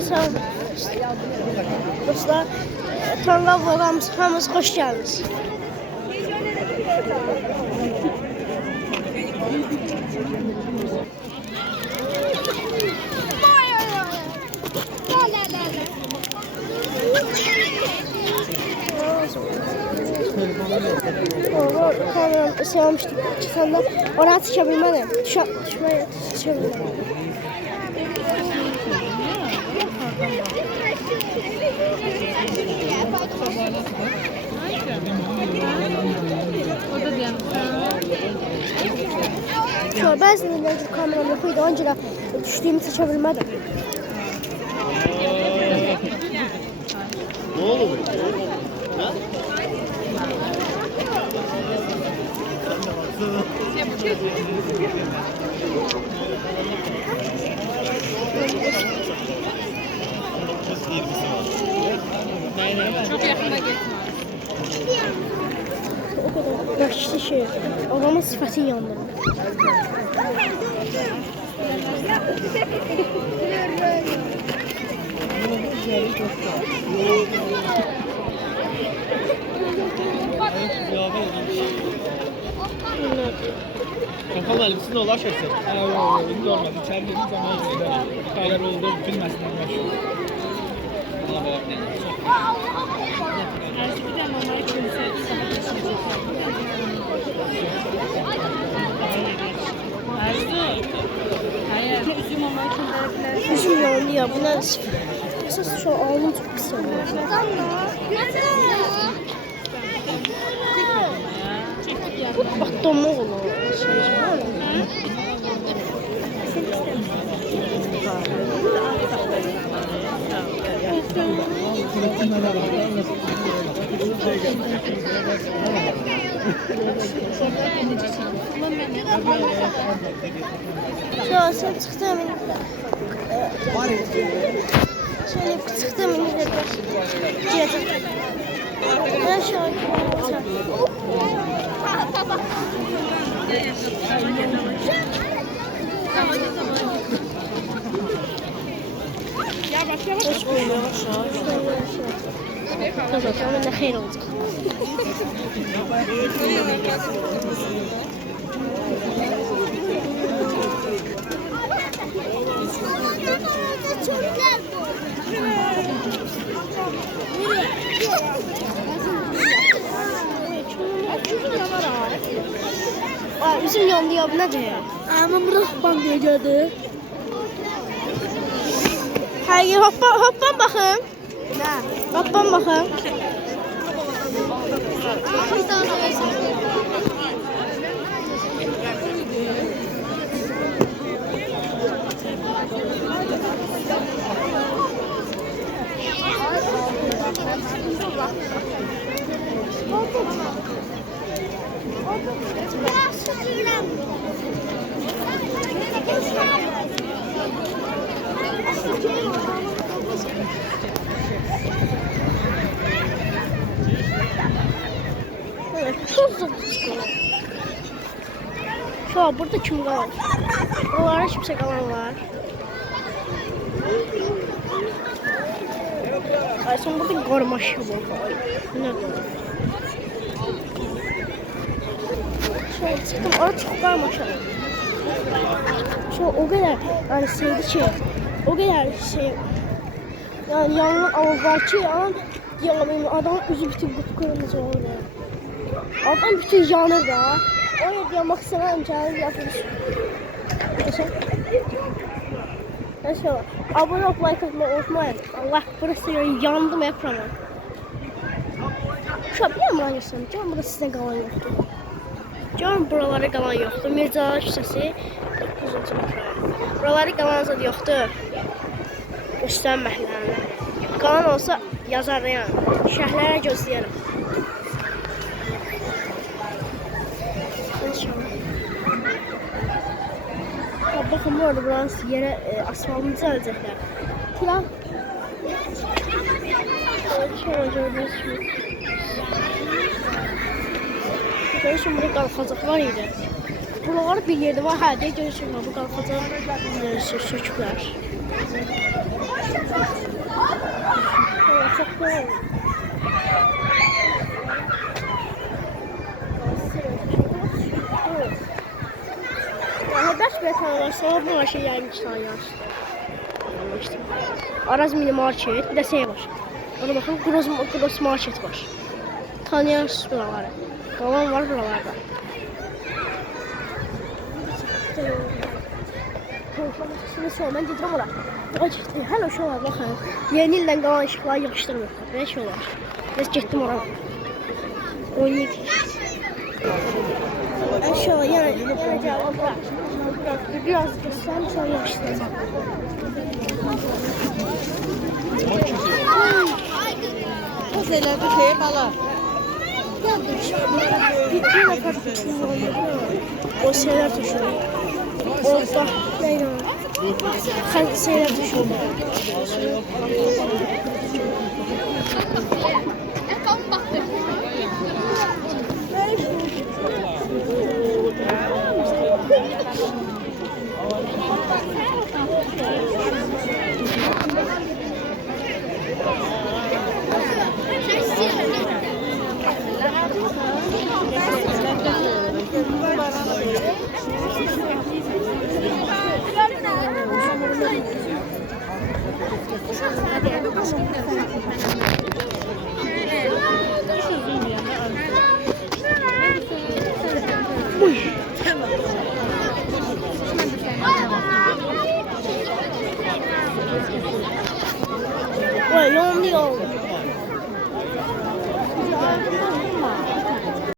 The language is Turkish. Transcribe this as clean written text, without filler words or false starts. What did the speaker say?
Salam dostlar, Tanrı vlogamız hamınız hoş geldiniz. Kameramı sevmiştim. Çıkanda oraya düşebilmedim. Düşebilmedim. Bəzən elədir kameram yox idi, ancaq düşdüyümü seçebilmədim. Ne oldu? Çok yakına gitme. O kadar yaşlı şey, adamın sifəti yandı. Kapalı elbisin olar şəksən. İndi olmaz. İçəri dediğin zaman hikayələr oldu, bilməsinlər məşhur. Allah bala bir dənə. Erkekler normal kimse. Erzu. Hayır. Üzüm ama kimler. Üzüm yandı ya, bu nə sifət? Əsas şu alnım çok pis yanıyor. Bak donma olur. Şu sen çıktım. Şöyle çıktım yine de. Ben şu an hoş oluyor. Kazanacağım da hayır olacak. Bizim yandı ya, bu nedir ya? Ama bırak bandiye geldi. Hayır, hoppan bakın. Ne? Hoppan bakın. Evet, çok zor. Şu an burada kim var? Oralara hiçbir şey kalan var. Ay son burada gormaşı var. Ne? Şöyle çıktım, orada çok karmaşa. Şu o kadar yani sevdi şey, o kadar şey, yani yanına var ki yani adam üzü bütün kıpkırmızı oluyor. Adam bütün yanır da. O yanmak istemem canım yapmış. Neyse var. Abone olup like atmayı unutmayın. Allah burası yandım ekrana. Şu an biliyor musun hangisini? Canım burada sizden kalan yoktu. Canım buraları kalan yoktu. Mirzalar küçəsi 9-cu metro. Buraları kalan zad yoktu. Üstən məhəlləndə. Kalan olsa yazarım yani. Şəhərlərə gözləyərəm. Bakın burada burası yere asfaltını düzeltecekler. Plan. Şöyle gördüğünüz gibi. Görüşüm burada qalxacaq var idi. Buralar bir yerde var. Hə, deyə görüşüm bu qalxacaq söküklər. Sonra bu şey yaymış sayar. Araz mini market, bir de şey var. Ona bakın Gross market var. Tanıyarsınız buraları. Kalan var buralarda. Şimdi sonra ben dedim ona. Hələ şu var baxın. Yeni ildən qalan işıqları yığışdırmır. Belə şey olar. Biz getdim oraya. Oynayıb. Aşağı yəni biraz göstərim sonra yığışdıracağım. Kız elədi xeyir bala. Bir nəfər o şeylər düşürür. Orada neydi o? Şeylər düşürür. Oy, yandı.